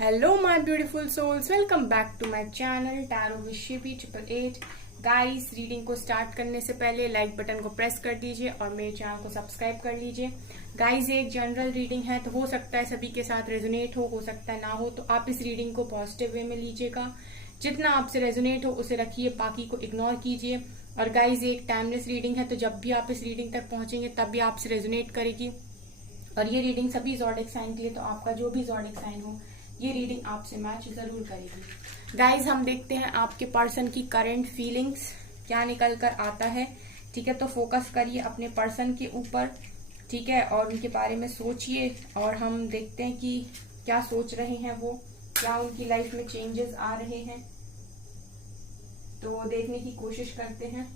Hello my beautiful souls, welcome back to my channel Tarot with Shivi 888। Guys, reading को start करने से पहले like button को press कर दीजिए और मेरे चैनल को सब्सक्राइब कर लीजिए। गाइस, ये एक जनरल रीडिंग है तो हो सकता है सभी के साथ रेजोनेट हो सकता है ना हो, तो आप इस रीडिंग को पॉजिटिव वे में लीजिएगा। जितना आपसे रेजोनेट हो उसे रखिए, बाकी को इग्नोर कीजिए। और गाइस, ये एक टाइमलेस रीडिंग है तो जब भी आप इस रीडिंग तक पहुंचेंगे तब भी आपसे रेजोनेट करेगी। और ये रीडिंग सभी ज़ोडिक साइन के लिए, तो आपका जो भी ज़ोडिक साइन हो ये रीडिंग आपसे मैच जरूर करेगी। गाइज, हम देखते हैं आपके पर्सन की करंट फीलिंग्स क्या निकल कर आता है। ठीक है, तो फोकस करिए अपने पर्सन के ऊपर, ठीक है, और उनके बारे में सोचिए और हम देखते हैं कि क्या सोच रहे हैं वो, क्या उनकी लाइफ में चेंजेस आ रहे हैं, तो देखने की कोशिश करते हैं।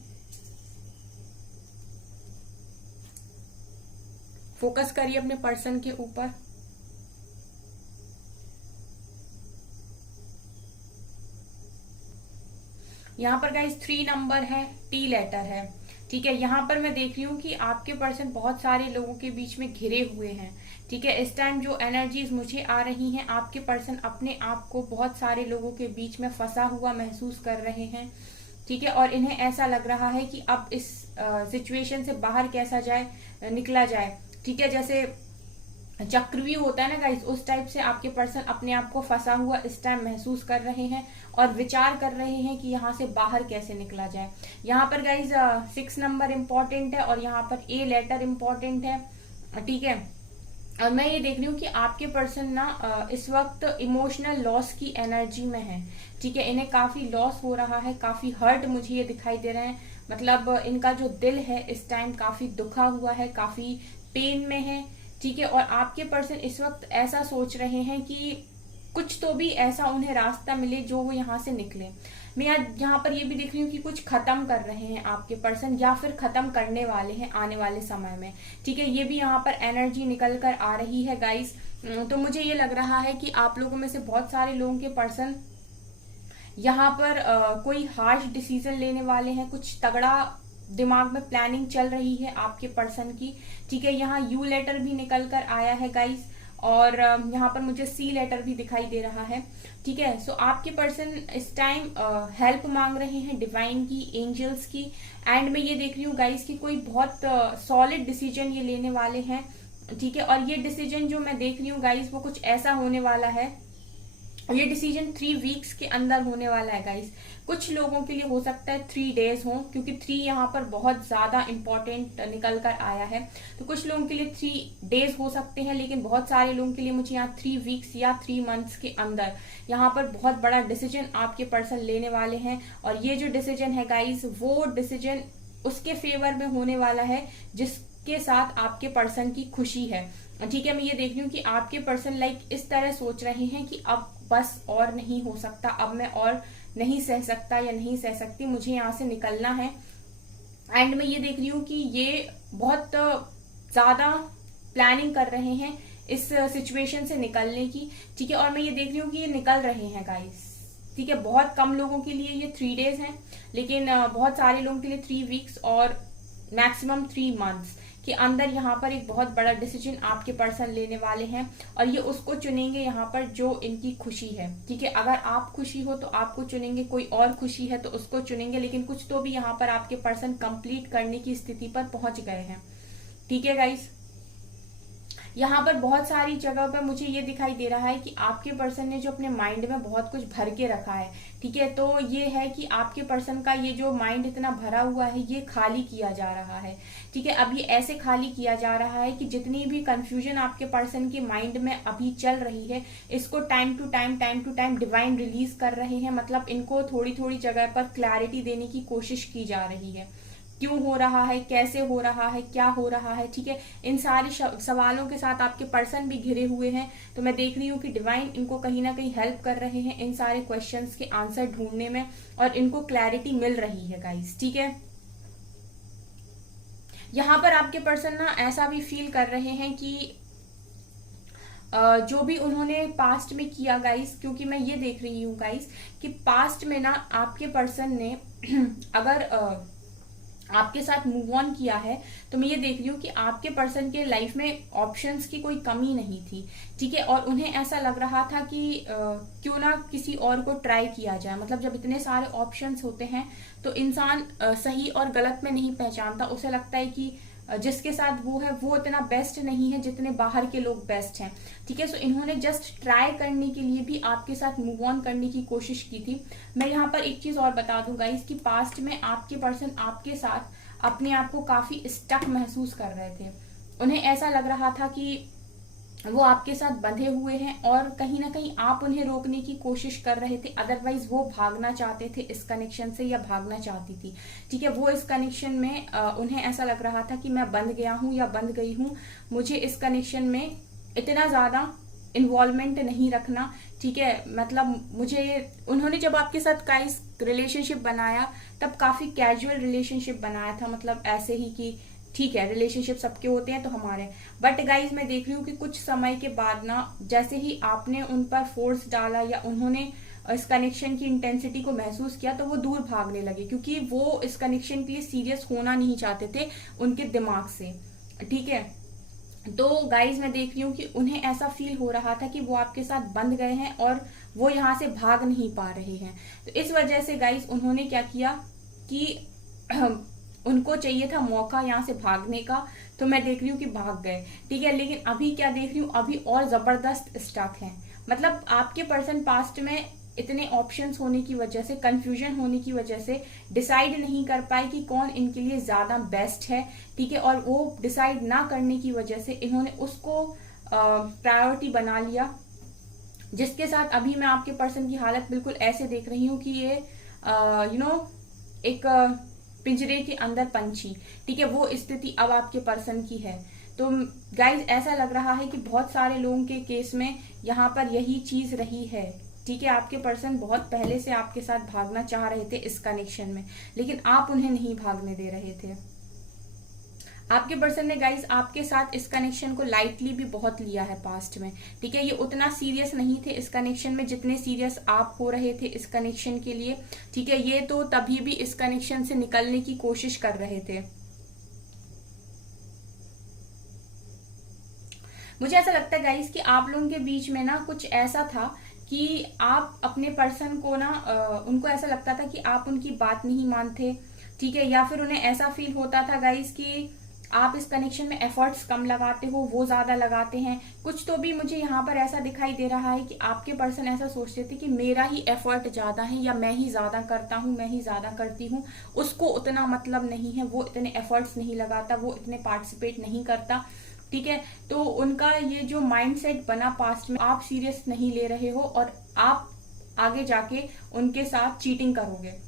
फोकस करिए अपने पर्सन के ऊपर। यहाँ पर गाइस 3 नंबर है, टी लेटर है। ठीक है, यहाँ पर मैं देख रही हूँ कि आपके पर्सन बहुत सारे लोगों के बीच में घिरे हुए हैं। ठीक है, इस टाइम जो एनर्जीज मुझे आ रही हैं, आपके पर्सन अपने आप को बहुत सारे लोगों के बीच में फंसा हुआ महसूस कर रहे हैं। ठीक है, और इन्हें ऐसा लग रहा है कि अब इस सिचुएशन से बाहर कैसा निकला जाए। ठीक है, जैसे चक्रव्यूह होता है ना गाइस, उस टाइप से आपके पर्सन अपने आप को फंसा हुआ इस टाइम महसूस कर रहे हैं और विचार कर रहे हैं कि यहाँ से बाहर कैसे निकला जाए। यहाँ पर गाइस 6 नंबर इम्पोर्टेंट है और यहाँ पर ए लेटर इम्पोर्टेंट है। ठीक है, और मैं ये देख रही हूँ कि आपके पर्सन ना इस वक्त इमोशनल लॉस की एनर्जी में है। ठीक है, इन्हें काफी लॉस हो रहा है, काफी हर्ट मुझे ये दिखाई दे रहे हैं। मतलब इनका जो दिल है इस टाइम काफी दुखा हुआ है, काफी पेन में है। ठीक है, और आपके पर्सन इस वक्त ऐसा सोच रहे हैं कि कुछ तो भी ऐसा उन्हें रास्ता मिले जो वो यहाँ से निकले। मैं यहाँ पर ये भी देख रही हूँ कि कुछ खत्म कर रहे हैं आपके पर्सन या फिर खत्म करने वाले हैं आने वाले समय में। ठीक है, ये भी यहाँ पर एनर्जी निकल कर आ रही है गाइस। तो मुझे ये लग रहा है कि आप लोगों में से बहुत सारे लोगों के पर्सन यहाँ पर कोई हार्श डिसीजन लेने वाले हैं, कुछ तगड़ा दिमाग में प्लानिंग चल रही है आपके पर्सन की। ठीक है, यहाँ यू लेटर भी निकल कर आया है गाइस, और यहाँ पर मुझे सी लेटर भी दिखाई दे रहा है। ठीक है, सो आपके पर्सन इस टाइम हेल्प मांग रहे हैं डिवाइन की, एंजल्स की। एंड मैं ये देख रही हूँ गाइस कि कोई बहुत सॉलिड डिसीजन ये लेने वाले हैं। ठीक है, और ये डिसीजन जो मैं देख रही हूँ गाइस वो कुछ ऐसा होने वाला है, ये डिसीजन 3 वीक्स के अंदर होने वाला है गाइस। कुछ लोगों के लिए हो सकता है 3 डेज हो, क्योंकि 3 यहाँ पर बहुत ज्यादा इंपॉर्टेंट निकल कर आया है। तो कुछ लोगों के लिए 3 डेज हो सकते हैं, लेकिन बहुत सारे लोगों के लिए मुझे यहाँ 3 वीक्स या 3 मंथ्स के अंदर यहाँ पर बहुत बड़ा डिसीजन आपके पर्सन लेने वाले हैं। और ये जो डिसीजन है गाइस, वो डिसीजन उसके फेवर में होने वाला है जिसके साथ आपके पर्सन की खुशी है। ठीक है, मैं ये देख रही हूँ कि आपके पर्सन लाइक इस तरह सोच रहे हैं कि अब बस और नहीं हो सकता, अब मैं और नहीं सह सकता या नहीं सह सकती, मुझे यहाँ से निकलना है। एंड मैं ये देख रही हूँ कि ये बहुत ज्यादा प्लानिंग कर रहे हैं इस सिचुएशन से निकलने की। ठीक है, और मैं ये देख रही हूँ कि ये निकल रहे हैं गाइस। ठीक है, बहुत कम लोगों के लिए ये 3 डेज हैं, लेकिन बहुत सारे लोगों के लिए 3 वीक्स और मैक्सिमम 3 मंथ्स के अंदर यहाँ पर एक बहुत बड़ा डिसीजन आपके पर्सन लेने वाले हैं। और ये उसको चुनेंगे यहाँ पर जो इनकी खुशी है। ठीक है, अगर आप खुशी हो तो आपको चुनेंगे, कोई और खुशी है तो उसको चुनेंगे, लेकिन कुछ तो भी यहाँ पर आपके पर्सन कंप्लीट करने की स्थिति पर पहुंच गए हैं। ठीक है गाइस, यहाँ पर बहुत सारी जगह पर मुझे ये दिखाई दे रहा है कि आपके पर्सन ने जो अपने माइंड में बहुत कुछ भर के रखा है। ठीक है, तो ये है कि आपके पर्सन का ये जो माइंड इतना भरा हुआ है ये खाली किया जा रहा है। ठीक है, अब ये ऐसे खाली किया जा रहा है कि जितनी भी कंफ्यूजन आपके पर्सन के माइंड में अभी चल रही है, इसको time to time divine release कर रहे हैं। मतलब इनको थोड़ी थोड़ी जगह पर क्लैरिटी देने की कोशिश की जा रही है, क्यों हो रहा है, कैसे हो रहा है, क्या हो रहा है। ठीक है, इन सारे सवालों के साथ आपके पर्सन भी घिरे हुए हैं। तो मैं देख रही हूँ कि डिवाइन इनको कहीं ना कहीं हेल्प कर रहे हैं इन सारे क्वेश्चंस के आंसर ढूंढने में, और इनको क्लैरिटी मिल रही है गाइस। ठीक है, यहाँ पर आपके पर्सन ना ऐसा भी फील कर रहे हैं कि जो भी उन्होंने पास्ट में किया गाइस, क्योंकि मैं ये देख रही हूँ गाइस कि पास्ट में ना आपके पर्सन ने अगर आपके साथ मूव ऑन किया है, तो मैं ये देख रही हूँ कि आपके पर्सन के लाइफ में ऑप्शंस की कोई कमी नहीं थी, ठीक है। और उन्हें ऐसा लग रहा था कि क्यों ना किसी और को ट्राई किया जाए। मतलब जब इतने सारे ऑप्शंस होते हैं तो इंसान सही और गलत में नहीं पहचानता, उसे लगता है कि जिसके साथ वो है वो इतना बेस्ट नहीं है जितने बाहर के लोग बेस्ट हैं, ठीक है। सो इन्होंने जस्ट ट्राई करने के लिए भी आपके साथ मूव ऑन करने की कोशिश की थी। मैं यहाँ पर एक चीज और बता दूं गाइस कि पास्ट में आपके पर्सन आपके साथ अपने आप को काफी स्टक महसूस कर रहे थे। उन्हें ऐसा लग रहा था कि वो आपके साथ बंधे हुए हैं और कहीं ना कहीं आप उन्हें रोकने की कोशिश कर रहे थे। अदरवाइज वो भागना चाहते थे इस कनेक्शन से, या भागना चाहती थी, ठीक है। वो इस कनेक्शन में उन्हें ऐसा लग रहा था कि मैं बंध गया हूं या बंध गई हूं, मुझे इस कनेक्शन में इतना ज्यादा इन्वॉल्वमेंट नहीं रखना, ठीक है। मतलब मुझे, उन्होंने जब आपके साथ गाइस रिलेशनशिप बनाया तब काफी कैजुअल रिलेशनशिप बनाया था, मतलब ऐसे ही कि ठीक है रिलेशनशिप सबके होते हैं तो हमारे। बट गाइज मैं देख रही हूँ कि कुछ समय के बाद ना, जैसे ही आपने उन पर फोर्स डाला या उन्होंने इस कनेक्शन की इंटेंसिटी को महसूस किया तो वो दूर भागने लगे, क्योंकि वो इस कनेक्शन के लिए सीरियस होना नहीं चाहते थे उनके दिमाग से, ठीक है। तो गाइज मैं देख रही हूँ कि उन्हें ऐसा फील हो रहा था कि वो आपके साथ बंध गए हैं और वो यहाँ से भाग नहीं पा रहे हैं। तो इस वजह से गाइज उन्होंने क्या किया कि उनको चाहिए था मौका यहाँ से भागने का, तो मैं देख रही हूँ कि भाग गए, ठीक है। लेकिन अभी क्या देख रही हूँ, अभी और जबरदस्त स्टक है। मतलब आपके पर्सन पास्ट में इतने ऑप्शंस होने की वजह से, कंफ्यूजन होने की वजह से डिसाइड नहीं कर पाए कि कौन इनके लिए ज्यादा बेस्ट है, ठीक है। और वो डिसाइड ना करने की वजह से इन्होंने उसको प्रायोरिटी बना लिया, जिसके साथ अभी मैं आपके पर्सन की हालत बिल्कुल ऐसे देख रही हूँ कि ये एक पिंजरे के अंदर पंछी, ठीक है, वो स्थिति अब आपके पर्सन की है। तो गाइज ऐसा लग रहा है कि बहुत सारे लोगों के केस में यहाँ पर यही चीज रही है, ठीक है। आपके पर्सन बहुत पहले से आपके साथ भागना चाह रहे थे इस कनेक्शन में, लेकिन आप उन्हें नहीं भागने दे रहे थे। आपके पर्सन ने गाइस आपके साथ इस कनेक्शन को लाइटली भी बहुत लिया है पास्ट में, ठीक है। ये उतना सीरियस नहीं थे इस कनेक्शन में जितने सीरियस आप हो रहे थे इस कनेक्शन के लिए, ठीक है। ये तो तभी भी इस कनेक्शन से निकलने की कोशिश कर रहे थे। मुझे ऐसा लगता है गाइस कि आप लोगों के बीच में ना कुछ ऐसा था कि आप अपने पर्सन को ना उनको ऐसा लगता था कि आप उनकी बात नहीं मानते, ठीक है। या फिर उन्हें ऐसा फील होता था गाइस कि आप इस कनेक्शन में एफर्ट्स कम लगाते हो, वो ज्यादा लगाते हैं। कुछ तो भी मुझे यहाँ पर ऐसा दिखाई दे रहा है कि आपके पर्सन ऐसा सोचते थे कि मेरा ही एफर्ट ज्यादा है, या मैं ही ज्यादा करता हूँ, मैं ही ज्यादा करती हूँ, उसको उतना मतलब नहीं है, वो इतने एफर्ट्स नहीं लगाता, वो इतने पार्टिसिपेट नहीं करता, ठीक है। तो उनका ये जो माइंडसेट बना पास्ट में, आप सीरियस नहीं ले रहे हो और आप आगे जाके उनके साथ चीटिंग करोगे,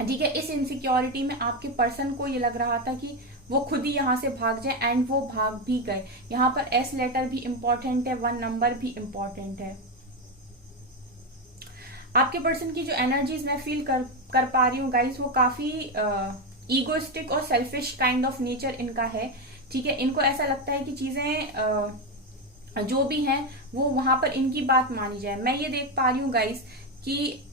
ठीक है। इस इनसिक्योरिटी में आपके पर्सन को ये लग रहा था कि वो खुद ही यहाँ से भाग जाए, एंड वो भाग भी गए। यहाँ पर एस लेटर भी इम्पोर्टेंट है, 1 नंबर भी इम्पोर्टेंट है। आपके पर्सन की जो एनर्जीज मैं फील कर पा रही हूँ गाइस, वो काफी ईगोइस्टिक और सेल्फिश काइंड ऑफ नेचर इनका है, ठीक है। इनको ऐसा लगता है कि चीजें जो भी हैं वो वहां पर इनकी बात मानी जाए। मैं ये देख पा रही हूँ गाइस कि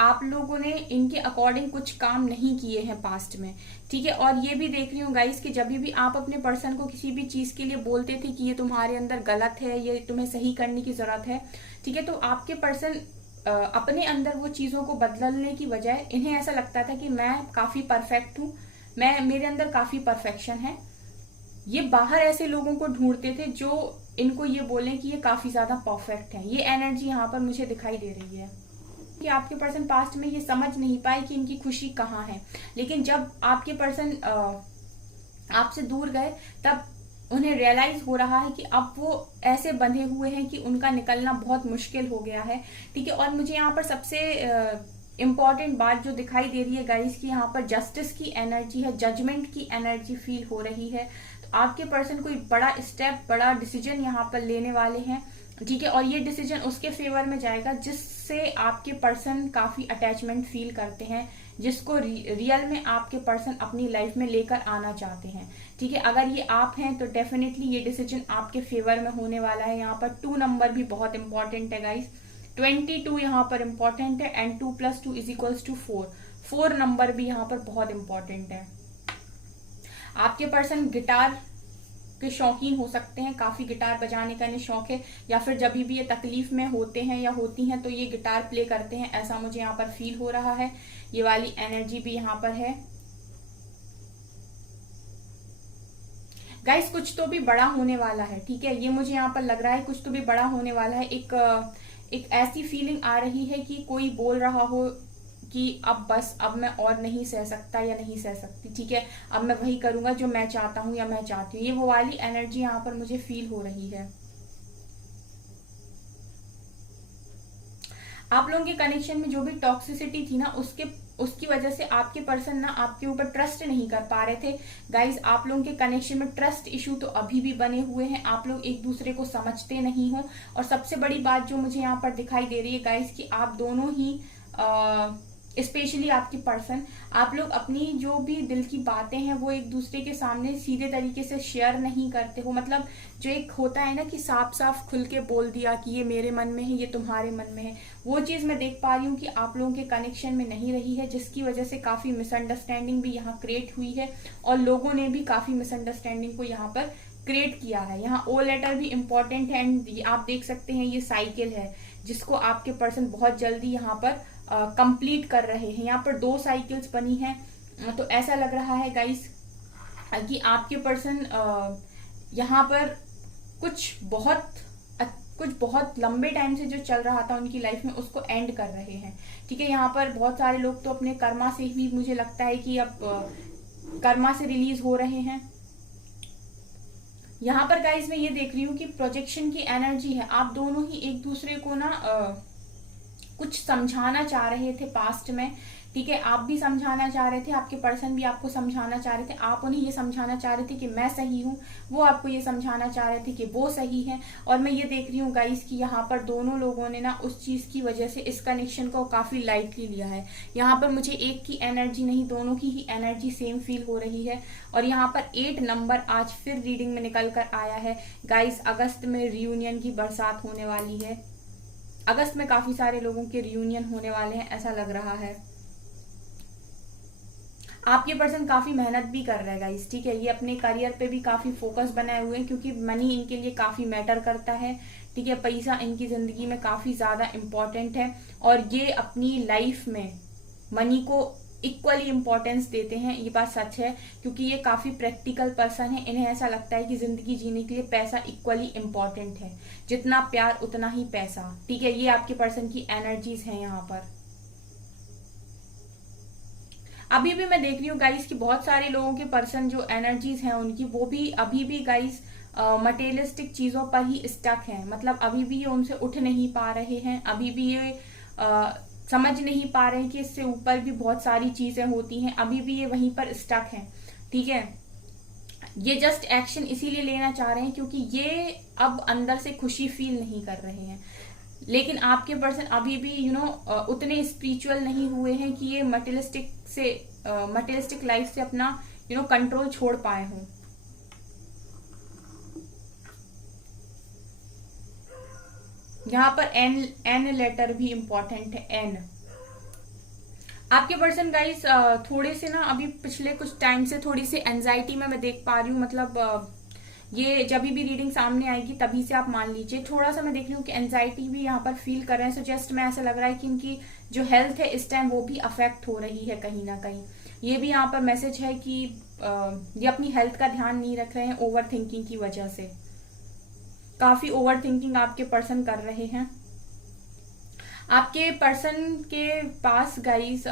आप लोगों ने इनके अकॉर्डिंग कुछ काम नहीं किए हैं पास्ट में, ठीक है। और ये भी देख रही हूँ गाइस कि जब भी आप अपने पर्सन को किसी भी चीज के लिए बोलते थे कि ये तुम्हारे अंदर गलत है, ये तुम्हें सही करने की जरूरत है, ठीक है, तो आपके पर्सन अपने अंदर वो चीजों को बदलने की बजाय इन्हें ऐसा लगता था कि मैं काफी परफेक्ट हूँ, मेरे अंदर काफी परफेक्शन है। ये बाहर ऐसे लोगों को ढूंढते थे जो इनको ये बोले कि ये काफी ज्यादा परफेक्ट है। ये एनर्जी यहाँ पर मुझे दिखाई दे रही है कि आपके पर्सन पास्ट में ये समझ नहीं पाए कि इनकी खुशी कहाँ है, लेकिन जब आपके पर्सन आपसे दूर गए तब उन्हें रियलाइज हो रहा है कि अब वो ऐसे बंधे हुए हैं कि उनका निकलना बहुत मुश्किल हो गया है, ठीक है। और मुझे यहाँ पर सबसे इम्पॉर्टेंट बात जो दिखाई दे रही है गाइस की यहाँ पर जस्टिस की एनर्जी है, जजमेंट की एनर्जी फील हो रही है। तो आपके पर्सन कोई बड़ा स्टेप, बड़ा डिसीजन यहाँ पर लेने वाले हैं, ठीक है। और ये डिसीजन उसके फेवर में जाएगा जिससे आपके पर्सन काफी अटैचमेंट फील करते हैं, जिसको रियल में आपके पर्सन अपनी लाइफ में लेकर आना चाहते हैं, ठीक है। अगर ये आप हैं तो डेफिनेटली ये डिसीजन आपके फेवर में होने वाला है। यहाँ पर 2 नंबर भी बहुत इंपॉर्टेंट है गाइस, 22 यहाँ पर इंपॉर्टेंट है, एंड 2 + 2 = 4 नंबर भी यहाँ पर बहुत इंपॉर्टेंट है। आपके पर्सन गिटार के शौकीन हो सकते हैं, काफी गिटार बजाने का इन्हें शौक है, या फिर जब भी ये तकलीफ में होते हैं या होती हैं तो ये गिटार प्ले करते हैं, ऐसा मुझे यहाँ पर फील हो रहा है। ये वाली एनर्जी भी यहाँ पर है। गाइस कुछ तो भी बड़ा होने वाला है, ठीक है, ये मुझे यहाँ पर लग रहा है कुछ तो भी बड़ा होने वाला है। एक ऐसी फीलिंग आ रही है कि कोई बोल रहा हो कि अब बस, अब मैं और नहीं सह सकता या नहीं सह सकती, ठीक है, अब मैं वही करूंगा जो मैं चाहता हूं या मैं चाहती हूँ। ये वो वाली एनर्जी यहाँ पर मुझे फील हो रही है। आप लोगों के कनेक्शन में जो भी टॉक्सिसिटी थी ना, उसकी वजह से आपके पर्सन ना आपके ऊपर ट्रस्ट नहीं कर पा रहे थे। गाइज आप लोगों के कनेक्शन में ट्रस्ट इशू तो अभी भी बने हुए हैं, आप लोग एक दूसरे को समझते नहीं हो। और सबसे बड़ी बात जो मुझे यहाँ पर दिखाई दे रही है गाइज, कि आप दोनों ही स्पेशली आपके पर्सन, आप लोग अपनी जो भी दिल की बातें हैं वो एक दूसरे के सामने सीधे तरीके से शेयर नहीं करते हो। मतलब जो एक होता है ना कि साफ साफ खुल के बोल दिया कि ये मेरे मन में है, ये तुम्हारे मन में है, वो चीज मैं देख पा रही हूँ कि आप लोगों के कनेक्शन में नहीं रही है, जिसकी वजह से काफी मिसअंडरस्टैंडिंग भी यहाँ क्रिएट हुई है और लोगों ने भी काफी मिसअंडरस्टैंडिंग को यहाँ पर क्रिएट किया है। यहाँ ओ लेटर भी इम्पोर्टेंट है एंड आप देख सकते हैं ये साइकिल है जिसको आपके पर्सन बहुत जल्दी यहाँ पर कंप्लीट कर रहे हैं। यहाँ पर 2 साइकिल्स बनी हैं, तो ऐसा लग रहा है गाइस कि आपके पर्सन यहाँ पर कुछ बहुत लंबे टाइम से जो चल रहा था उनकी लाइफ में उसको एंड कर रहे हैं, ठीक है। यहाँ पर बहुत सारे लोग तो अपने कर्मा से भी मुझे लगता है कि अब कर्मा से रिलीज हो रहे हैं। यहाँ पर गाइस मैं ये देख रही हूँ कि प्रोजेक्शन की एनर्जी है, आप दोनों ही एक दूसरे को ना कुछ समझाना चाह रहे थे पास्ट में, ठीक है, आप भी समझाना चाह रहे थे, आपके पर्सन भी आपको समझाना चाह रहे थे, आप उन्हें ये समझाना चाह रहे थे कि मैं सही हूँ, वो आपको ये समझाना चाह रहे थे कि वो सही है। और मैं ये देख रही हूँ गाइस कि यहाँ पर दोनों लोगों ने ना उस चीज की वजह से इस कनेक्शन को काफी लाइटली लिया है। यहाँ पर मुझे एक की एनर्जी नहीं, दोनों की ही एनर्जी सेम फील हो रही है। और यहाँ पर 8 नंबर आज फिर रीडिंग में निकल कर आया है। गाइस अगस्त में रियूनियन की बरसात होने वाली है, अगस्त में काफी सारे लोगों के रियूनियन होने वाले हैं, ऐसा लग रहा है। आपके पर्सन काफी मेहनत भी कर रहा है गाइस, ठीक है, ये अपने करियर पे भी काफी फोकस बनाए हुए हैं क्योंकि मनी इनके लिए काफी मैटर करता है, ठीक है, पैसा इनकी जिंदगी में काफी ज्यादा इंपॉर्टेंट है और ये अपनी लाइफ में मनी को इक्वली इंपॉर्टेंस देते हैं। ये बात सच है क्योंकि ये काफी प्रैक्टिकल पर्सन है, इन्हें ऐसा लगता है कि जिंदगी जीने के लिए पैसा इक्वली इंपॉर्टेंट है, जितना प्यार उतना ही पैसा, ठीक है। ये आपके पर्सन की एनर्जीज हैं यहाँ पर। अभी भी मैं देख रही हूँ गाइस कि बहुत सारे लोगों के पर्सन जो एनर्जीज हैं उनकी, वो भी अभी भी गाइस मटेरियलिस्टिक चीजों पर ही स्टक हैं। मतलब अभी भी ये उनसे उठ नहीं पा रहे हैं, अभी भी ये समझ नहीं पा रहे हैं कि इससे ऊपर भी बहुत सारी चीजें होती हैं, अभी भी ये वहीं पर स्टक हैं, ठीक है। ये जस्ट एक्शन इसीलिए लेना चाह रहे हैं क्योंकि ये अब अंदर से खुशी फील नहीं कर रहे हैं। लेकिन आपके पर्सन अभी भी उतने स्पिरिचुअल नहीं हुए हैं कि ये मटेरियलिस्टिक लाइफ से अपना कंट्रोल छोड़ पाए हों। यहाँ पर एन लेटर भी इंपॉर्टेंट है, एन। आपके पर्सन गाइस थोड़े से ना अभी पिछले कुछ टाइम से थोड़ी सी एंजाइटी में मैं देख पा रही हूँ। मतलब ये जब भी रीडिंग सामने आएगी तभी से आप मान लीजिए, थोड़ा सा मैं देख रही हूँ कि एंजाइटी भी यहाँ पर फील कर रहे हैं। सो जस्ट में ऐसा लग रहा है कि इनकी जो हेल्थ है इस टाइम वो भी अफेक्ट हो रही है कहीं ना कहीं। ये भी यहाँ पर मैसेज है कि ये अपनी हेल्थ का ध्यान नहीं रख रहे हैं ओवर थिंकिंग की वजह से। काफी ओवर थिंकिंग आपके पर्सन कर रहे हैं। आपके पर्सन के पास गाइस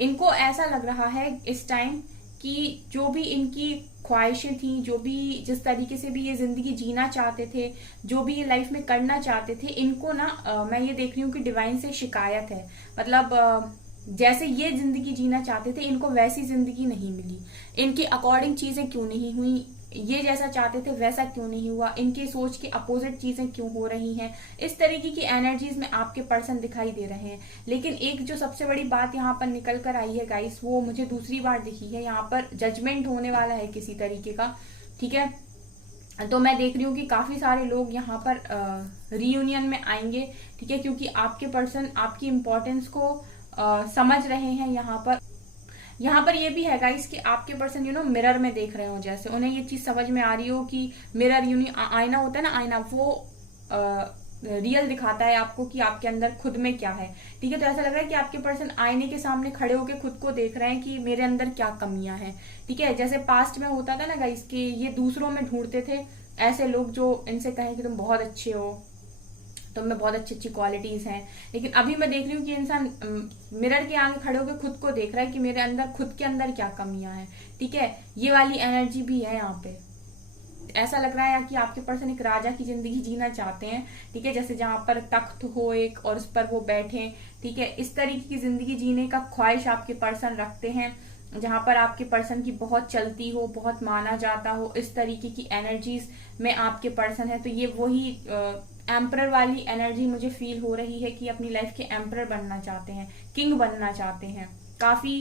इनको ऐसा लग रहा है इस टाइम कि जो भी इनकी ख्वाहिशें थी, जो भी जिस तरीके से भी ये जिंदगी जीना चाहते थे, जो भी ये लाइफ में करना चाहते थे, इनको ना मैं ये देख रही हूँ कि डिवाइन से शिकायत है। मतलब जैसे ये जिंदगी जीना चाहते थे इनको वैसी जिंदगी नहीं मिली, इनके अकॉर्डिंग चीजें क्यों नहीं हुई, ये जैसा चाहते थे वैसा क्यों नहीं हुआ, इनकी सोच के अपोजिट चीजें क्यों हो रही हैं। इस तरीके की एनर्जीज में आपके पर्सन दिखाई दे रहे हैं। लेकिन एक जो सबसे बड़ी बात यहाँ पर निकल कर आई है गाइस, वो मुझे दूसरी बार दिखी है। यहाँ पर जजमेंट होने वाला है किसी तरीके का, ठीक है। तो मैं देख रही हूँ कि काफी सारे लोग यहाँ पर रियूनियन में आएंगे, ठीक है, क्योंकि आपके पर्सन आपकी इम्पोर्टेंस को समझ रहे हैं यहाँ पर। यहाँ पर ये भी है गाइस कि आपके पर्सन मिरर में देख रहे हो, जैसे उन्हें ये चीज समझ में आ रही हो कि मिरर आईना होता है ना, आईना वो रियल दिखाता है आपको कि आपके अंदर खुद में क्या है। ठीक है, तो ऐसा लग रहा है कि आपके पर्सन आईने के सामने खड़े होकर खुद को देख रहे हैं कि मेरे अंदर क्या कमियां हैं। ठीक है, जैसे पास्ट में होता था ना गाइस कि ये दूसरों में ढूंढते थे ऐसे लोग जो इनसे कहें कि तुम बहुत अच्छे हो, तुम में बहुत अच्छी अच्छी क्वालिटीज हैं। लेकिन अभी मैं देख रही हूँ कि इंसान मिरर के आगे खड़े होकर खुद को देख रहा है कि मेरे अंदर खुद के अंदर क्या कमियां हैं। ठीक है, ये वाली एनर्जी भी है यहाँ पे। ऐसा लग रहा है कि आपके पर्सन एक राजा की जिंदगी जीना चाहते हैं। ठीक है, जैसे जहां पर तख्त हो एक और उस पर वो बैठे। ठीक है, इस तरीके की जिंदगी जीने का ख्वाहिश आपके पर्सन रखते हैं, जहां पर आपके पर्सन की बहुत चलती हो, बहुत माना जाता हो, इस तरीके की एनर्जीज में आपके पर्सन है। तो ये वही एम्परर वाली एनर्जी मुझे फील हो रही है कि अपनी लाइफ के एम्परर बनना चाहते हैं, किंग बनना चाहते हैं, काफी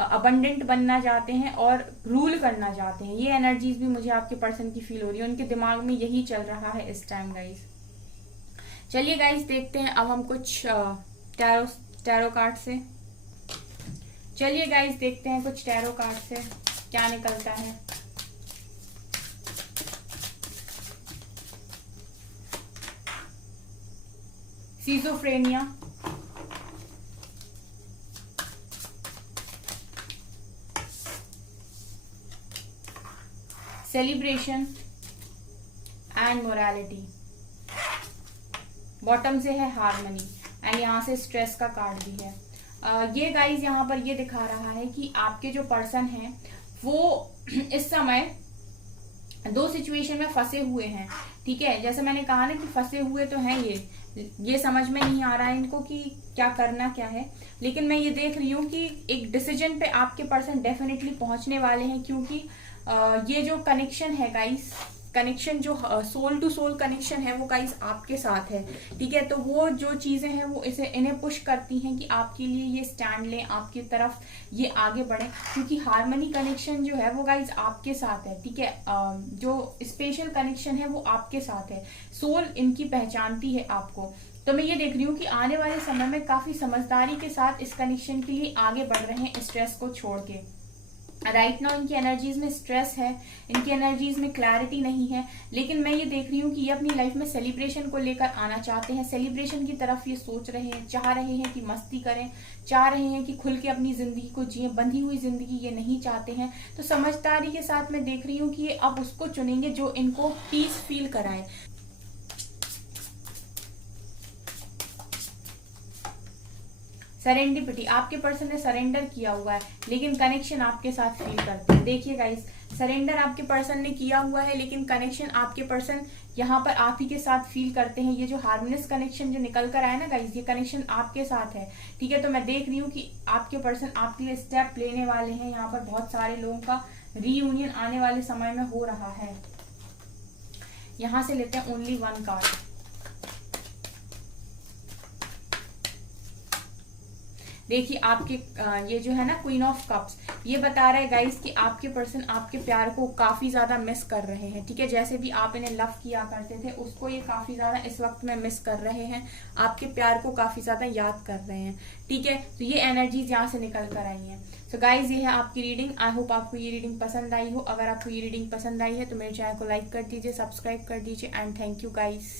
अबंडेंट बनना चाहते हैं और रूल करना चाहते हैं। ये एनर्जीज भी मुझे आपके पर्सन की फील हो रही है, उनके दिमाग में यही चल रहा है इस टाइम गाइस। चलिए गाइस देखते हैं अब हम कुछ टैरो कार्ड से। चलिए गाइस देखते हैं कुछ टैरो कार्ड से क्या निकलता है। Schizophrenia, celebration and morality. Bottom से है हार्मनी एंड यहाँ से स्ट्रेस का कार्ड भी है। ये गाइस यहाँ पर ये दिखा रहा है कि आपके जो पर्सन हैं वो इस समय दो सिचुएशन में फंसे हुए हैं। ठीक है, जैसे मैंने कहा ना कि फंसे हुए तो हैं, ये समझ में नहीं आ रहा है इनको कि क्या करना क्या है। लेकिन मैं ये देख रही हूँ कि एक डिसीजन पे आपके पर्सन डेफिनेटली पहुंचने वाले हैं, क्योंकि ये जो कनेक्शन है गाइस, कनेक्शन जो सोल टू सोल कनेक्शन है वो गाइस आपके साथ है। ठीक है, तो वो जो चीजें हैं वो इन्हें पुश करती हैं कि आपके लिए ये स्टैंड लें, आपकी तरफ ये आगे बढ़े, क्योंकि हार्मनी कनेक्शन जो है वो गाइस आपके साथ है। ठीक है, जो स्पेशल कनेक्शन है वो आपके साथ है, सोल इनकी पहचानती है आपको। तो मैं ये देख रही हूँ कि आने वाले समय में काफी समझदारी के साथ इस कनेक्शन के लिए आगे बढ़ रहे हैं, स्ट्रेस को छोड़ के। राइट नाउ इनकी एनर्जीज में स्ट्रेस है, इनकी एनर्जीज में क्लैरिटी नहीं है, लेकिन मैं ये देख रही हूँ कि ये अपनी लाइफ में सेलिब्रेशन को लेकर आना चाहते हैं। सेलिब्रेशन की तरफ ये सोच रहे हैं, चाह रहे हैं कि मस्ती करें, चाह रहे हैं कि खुल के अपनी जिंदगी को जिए, बंधी हुई जिंदगी ये नहीं चाहते हैं। तो समझदारी के साथ मैं देख रही हूँ कि ये अब उसको चुनेंगे जो इनको पीस फील कराए। सरेंडिपिटी, आपके पर्सन ने सरेंडर किया हुआ है लेकिन कनेक्शन आपके साथ फील करते हैं। देखिए गाइस, सरेंडर आपके पर्सन ने किया हुआ है लेकिन कनेक्शन आपके पर्सन यहाँ पर आप ही के साथ फील करते हैं। ये जो हार्मोनियस कनेक्शन जो निकल कर आया ना गाइस, ये कनेक्शन आपके साथ है। ठीक है, तो मैं देख रही हूँ कि आपके पर्सन आपके लिए स्टेप लेने वाले हैं। यहाँ पर बहुत सारे लोगों का रीयूनियन आने वाले समय में हो रहा है। यहाँ से लेते हैं ओनली वन कार्ड। देखिए आपके ये जो है ना क्वीन ऑफ कप्स, ये बता रहा है गाइस कि आपके पर्सन आपके प्यार को काफी ज्यादा मिस कर रहे हैं। ठीक है, जैसे भी आप इन्हें लव किया करते थे उसको ये काफी ज्यादा इस वक्त में मिस कर रहे हैं, आपके प्यार को काफी ज्यादा याद कर रहे हैं। ठीक है, तो ये एनर्जीज यहाँ से निकल कर आई हैं। तो गाइज ये है आपकी रीडिंग। आई होप आपको ये रीडिंग पसंद आई हो। अगर आपको ये रीडिंग पसंद आई है तो मेरे चैनल को लाइक कर दीजिए, सब्सक्राइब कर दीजिए एंड थैंक यू गाइज।